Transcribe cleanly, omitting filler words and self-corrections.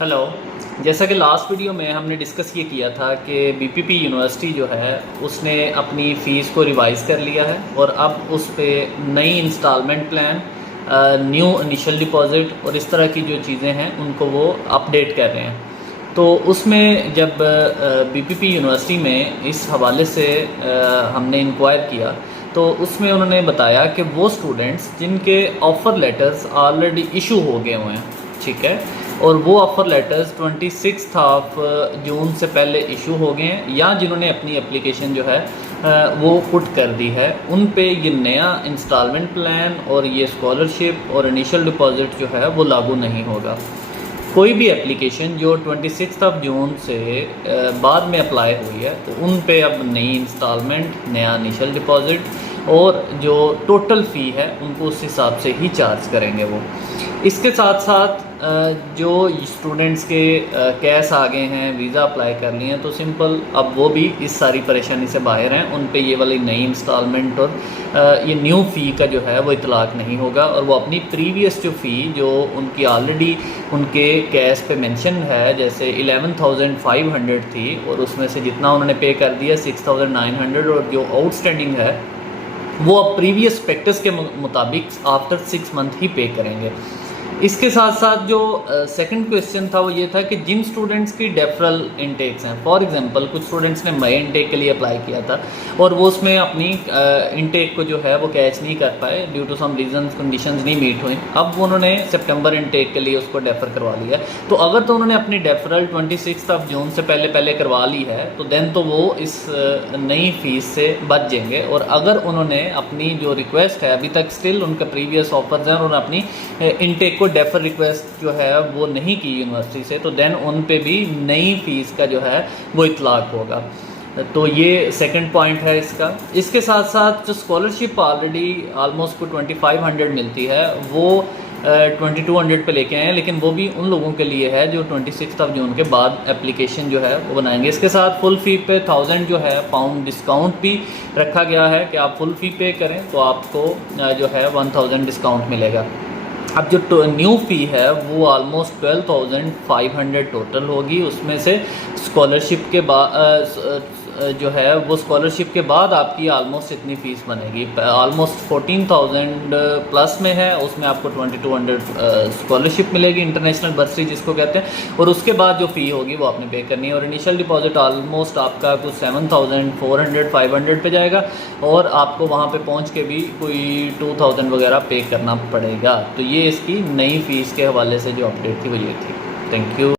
Hello. जैसा कि last video में हमने डिस्कस ये किया था कि बीपीपी यूनिवर्सिटी जो है उसने अपनी फ़ीस को रिवाइज़ कर लिया है और अब उस पे नई installment plan, new initial deposit और इस तरह की जो चीज़ें हैं उनको वो अपडेट कर रहे हैं। तो उसमें जब बीपीपी यूनिवर्सिटी में इस हवाले से हमने इंक्वायर किया तो उसमें उन्होंने बताया कि वो स्टूडेंट्स जिनके ऑफ़र लेटर्स ऑलरेडी इशू हो गए हुए हैं, ठीक है, और वो ऑफ़र लेटर्स 26 ऑफ जून से पहले इशू हो गए हैं या जिन्होंने अपनी एप्लीकेशन जो है वो पुट कर दी है, उन पे ये नया इंस्टॉलमेंट प्लान और ये स्कॉलरशिप और इनिशियल डिपॉज़िट जो है वो लागू नहीं होगा। कोई भी एप्लीकेशन जो 26 ऑफ जून से बाद में अप्लाई हुई है तो उन पे अब नई इंस्टॉलमेंट, नया इनिशियल डिपॉज़िट और जो टोटल फ़ी है उनको उस हिसाब से ही चार्ज करेंगे वो। इसके साथ साथ जो स्टूडेंट्स के कैश आ गए हैं, वीज़ा अप्लाई कर लिए हैं, तो सिंपल अब वो भी इस सारी परेशानी से बाहर हैं। उन पे ये वाली नई इंस्टॉलमेंट और ये न्यू फ़ी का जो है वो इतलाक़ नहीं होगा और वो अपनी प्रीवियस जो फ़ी जो उनकी ऑलरेडी उनके कैश पे मेंशन है, जैसे 11,500 थी और उसमें से जितना उन्होंने पे कर दिया 6,900 और जो आउटस्टैंडिंग है वो अब प्रीवियस प्रैक्टिस के मुताबिक आफ्टर 6 मंथ ही पे करेंगे। इसके साथ साथ जो सेकंड क्वेश्चन था वो ये था कि जिन स्टूडेंट्स की डेफरल इनटेक्स हैं, फॉर एग्जांपल कुछ स्टूडेंट्स ने मई इनटेक के लिए अप्लाई किया था और वो उसमें अपनी इनटेक को जो है वो कैच नहीं कर पाए due to some reasons, conditions नहीं मीट हुई। अब वो उन्होंने सितंबर इनटेक के लिए उसको डेफर करवा लिया। तो अगर तो उन्होंने अपनी डेफरल 26 ऑफ जून से पहले करवा ली है तो देन तो वो इस नई फ़ीस से बच जाएंगे। और अगर उन्होंने अपनी जो रिक्वेस्ट है, अभी तक स्टिल उनका प्रीवियस ऑफर्स हैं और उन्होंने अपनी इनटेक को डेफर रिक्वेस्ट जो है वो नहीं की यूनिवर्सिटी से, तो देन उन पे भी नई फ़ीस का जो है वो इतलाक़ होगा। तो ये सेकंड पॉइंट है इसका। इसके साथ साथ जो स्कॉलरशिप ऑलरेडी आलमोस्ट को 2500 मिलती है वो 2200 पे लेके आए हैं, लेकिन वो भी उन लोगों के लिए है जो 26 ऑफ जून के बाद एप्लीकेशन जो है वो बनाएंगे। इसके साथ फुल फ़ी पे 1000 जो है पाउंड डिस्काउंट भी रखा गया है कि आप फुल फ़ी पे करें तो आपको जो है 1000 डिस्काउंट मिलेगा। अब जो न्यू फ़ी है वो आलमोस्ट 12,500 टोटल होगी। उसमें से स्कॉलरशिप के बाद जो है वो स्कॉलरशिप के बाद आपकी आलमोस्ट इतनी फ़ीस बनेगी, आलमोस्ट 14,000 प्लस में है। उसमें आपको 2200 स्कॉलरशिप मिलेगी, इंटरनेशनल बर्सरी जिसको कहते हैं, और उसके बाद जो फ़ी होगी वो आपने पे करनी है। और इनिशियल डिपॉजिट आलमोस्ट आपका कुछ 7,400-500 पे जाएगा और आपको वहाँ पे पहुँच के भी कोई 2,000 वगैरह पे करना पड़ेगा। तो ये इसकी नई फ़ीस के हवाले से जो अपडेट थी वो ये थी। Thank you.